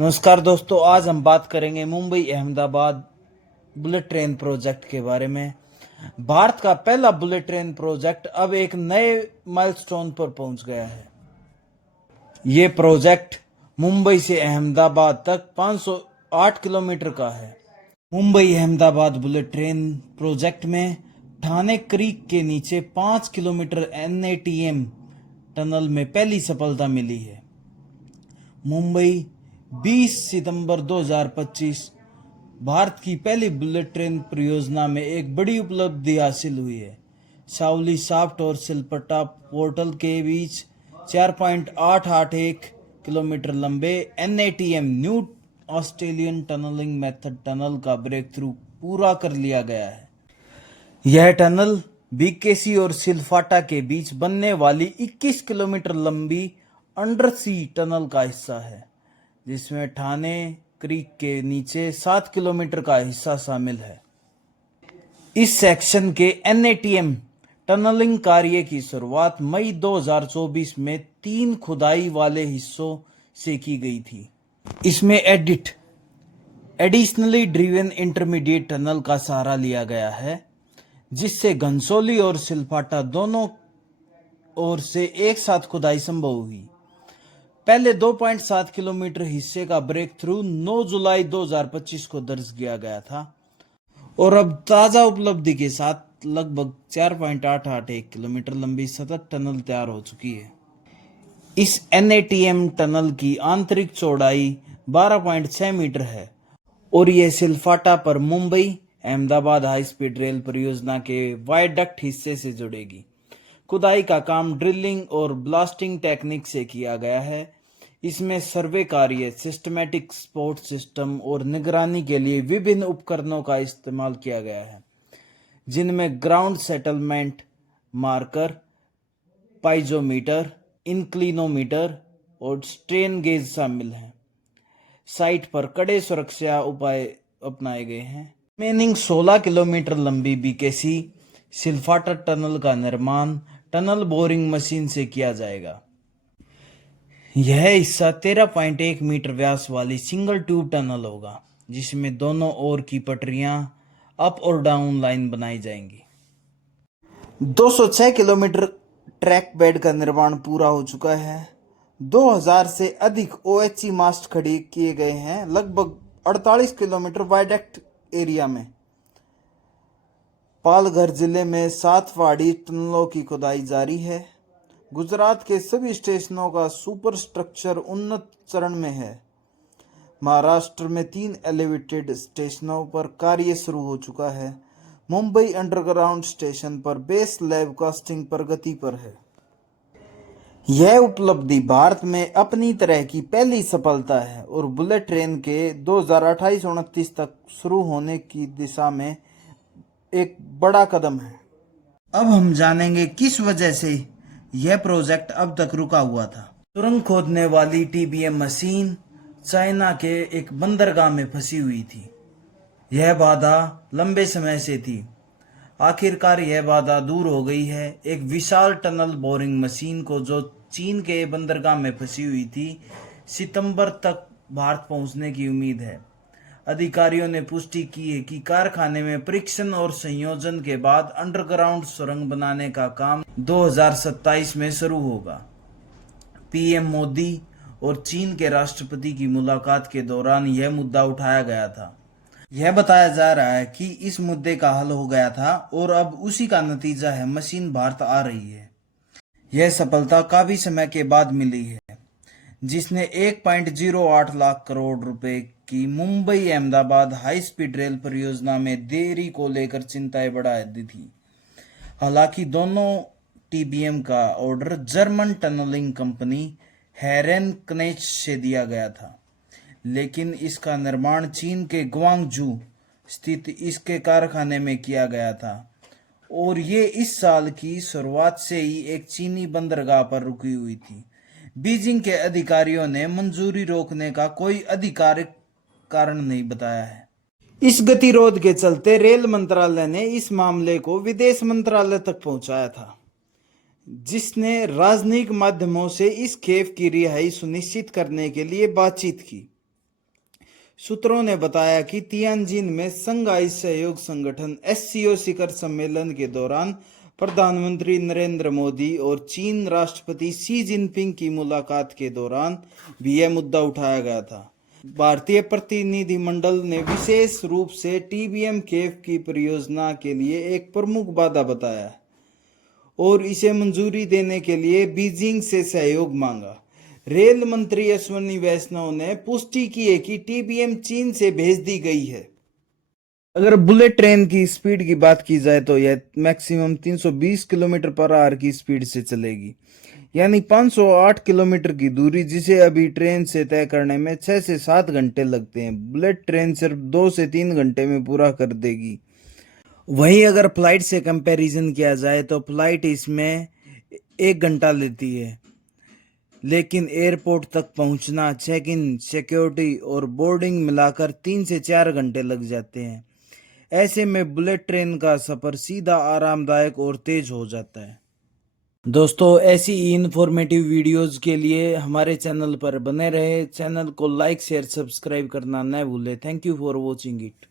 नमस्कार दोस्तों, आज हम बात करेंगे Mumbai Ahmedabad bullet train project के बारे में। भारत का पहला बुलेट ट्रेन प्रोजेक्ट अब एक नए माइलस्टोन पर पहुंच गया है। ये प्रोजेक्ट मुंबई से अहमदाबाद तक 508 किलोमीटर का है। Mumbai Ahmedabad bullet train project में ठाणे क्रीक के नीचे 5 किलोमीटर NATM टनल में पहली सफलता मिली है। मुंबई 20 सितंबर 2025 भारत की पहली बुलेट ट्रेन परियोजना में एक बड़ी उपलब्धि हासिल हुई है। शावली शाफ्ट और सिलपट्टा पोर्टल के बीच 4.881 किलोमीटर लंबे NATM new Australian tunnelling method tunnel का ब्रेक थ्रू पूरा कर लिया गया है। यह टनल BKC और सिलफाटा के बीच बनने वाली 21 किलोमीटर लंबी अंडर सी टनल का हिस्सा है, जिसमें ठाणे क्रीक के नीचे 7 किलोमीटर का हिस्सा शामिल है। इस सेक्शन के NATM टनलिंग कार्य की शुरुआत मई 2024 में 3 खुदाई वाले हिस्सों से की गई थी। इसमें एडिशनली ड्रिवन इंटरमीडिएट टनल का सहारा लिया गया है, जिससे घनसोली और सिलफाटा दोनों ओर से एक साथ खुदाई संभव हुई। पहले 2.7 किलोमीटर हिस्से का ब्रेक थ्रू 9 जुलाई 2025 को दर्ज किया गया था और अब ताजा उपलब्धि के साथ लगभग 4.881 किलोमीटर लंबी सतत टनल तैयार हो चुकी है। इस NATM टनल की आंतरिक चौड़ाई 12.6 मीटर है और यह सिलफाटा पर Mumbai Ahmedabad high speed rail परियोजना के वायडक्ट हिस्से से जुड़ेगी। खुदाई का काम ड्रिलिंग और ब्लास्टिंग टेक्निक से किया गया है। इसमें सर्वे कार्य, सिस्टमैटिक सपोर्ट सिस्टम और निगरानी के लिए विभिन्न उपकरणों का इस्तेमाल किया गया है, जिनमें ग्राउंड सेटलमेंट मार्कर, पाइजोमीटर, इंक्लिनोमीटर और स्ट्रेन गेज शामिल हैं। साइट पर कड़े सुरक्षा उपाय अपनाए गए हैं। रिमेनिंग 16 किलोमीटर लंबी BKC सिलफाटा टनल का निर्माण टनल बोरिंग मशीन से किया जाएगा। यह हिस्सा 13.1 मीटर व्यास वाली सिंगल ट्यूब टनल होगा, जिसमें दोनों ओर की पटरियां अप और डाउन लाइन बनाई जाएंगी। 206 किलोमीटर ट्रैक बेड का निर्माण पूरा हो चुका है। 2000 से अधिक OHE मास्ट खड़े किए गए हैं। लगभग 48 किलोमीटर वायडक्ट एरिया में पालघर जिले में 7 पहाड़ी टनलों की खुदाई जारी है। गुजरात के सभी स्टेशनों का सुपर स्ट्रक्चर उन्नत चरण में है। महाराष्ट्र में 3 एलिवेटेड स्टेशनों पर कार्य शुरू हो चुका है। मुंबई अंडरग्राउंड स्टेशन पर बेस लैब कास्टिंग प्रगति पर है। यह उपलब्धि भारत में अपनी तरह की पहली सफलता है और बुलेट ट्रेन के 2028-29 तक शुरू होने की दिशा में एक बड़ा कदम है। अब हम जानेंगे किस वजह से यह प्रोजेक्ट अब तक रुका हुआ था। सुरंग खोदने वाली TBM मशीन चाइना के एक बंदरगाह में फंसी हुई थी। यह बाधा लंबे समय से थी। आखिरकार यह बाधा दूर हो गई है। एक विशाल टनल बोरिंग मशीन को, जो चीन के बंदरगाह में फंसी हुई थी, सितंबर तक भारत पहुंचने की उम्मीद है। अधिकारियों ने पुष्टि की है कि कारखाने में परीक्षण और संयोजन के बाद अंडरग्राउंड सुरंग बनाने का काम 2027 में शुरू होगा। PM मोदी और चीन के राष्ट्रपति की मुलाकात के दौरान यह मुद्दा उठाया गया था। यह बताया जा रहा है कि इस मुद्दे का हल हो गया था और अब उसी का नतीजा है मशीन भारत आ रही है। यह सफलता काफी समय के बाद मिली है, जिसने 1.08 लाख करोड़ रुपए की Mumbai Ahmedabad high speed rail परियोजना में देरी को लेकर चिंताएं बढ़ा दी थी। हालांकि दोनों TBM का ऑर्डर जर्मन टनलिंग कंपनी हेरेन कनेच से दिया गया था, लेकिन इसका निर्माण चीन के ग्वांगझू स्थित इसके कारखाने में किया गया था और ये इस साल की शुरुआत से ही एक चीनी बंदरगाह पर रुकी हुई थी। बीजिंग के अधिकारियों ने मंजूरी रोकने का कोई आधिकारिक कारण नहीं बताया है। इस गतिरोध के चलते रेल मंत्रालय ने इस मामले को विदेश मंत्रालय तक पहुंचाया था, जिसने राजनयिक माध्यमों से इस खेप की रिहाई सुनिश्चित करने के लिए बातचीत की। सूत्रों ने बताया कि तियानजिन में शंघाई सहयोग संगठन SCO शिखर सम्मेलन के दौरान प्रधानमंत्री नरेंद्र मोदी और चीन राष्ट्रपति शी जिनपिंग की मुलाकात के दौरान भी यह मुद्दा उठाया गया था। भारतीय प्रतिनिधिमंडल ने विशेष रूप से TBMKF की परियोजना के लिए एक प्रमुख बाधा बताया और इसे मंजूरी देने के लिए बीजिंग से सहयोग मांगा। रेल मंत्री अश्विनी वैष्णव ने पुष्टि की है कि TBM चीन से भेज दी गई है। अगर बुलेट ट्रेन की स्पीड की बात की जाए तो यह मैक्सिमम 320 किलोमीटर पर आवर की स्पीड से चलेगी, यानी 508 किलोमीटर की दूरी जिसे अभी ट्रेन से तय करने में 6 से 7 घंटे लगते हैं, बुलेट ट्रेन सिर्फ 2 से 3 घंटे में पूरा कर देगी। वहीं अगर फ्लाइट से कंपैरिजन किया जाए तो फ्लाइट इसमें 1 घंटा लेती है, लेकिन एयरपोर्ट तक पहुंचना, चेक इन, सिक्योरिटी और बोर्डिंग मिलाकर 3 से 4 घंटे लग जाते हैं। ऐसे में बुलेट ट्रेन का सफ़र सीधा, आरामदायक और तेज हो जाता है। दोस्तों, ऐसी ही इन्फॉर्मेटिव वीडियोस के लिए हमारे चैनल पर बने रहे। चैनल को लाइक, शेयर, सब्सक्राइब करना न भूलें। Thank you for watching it.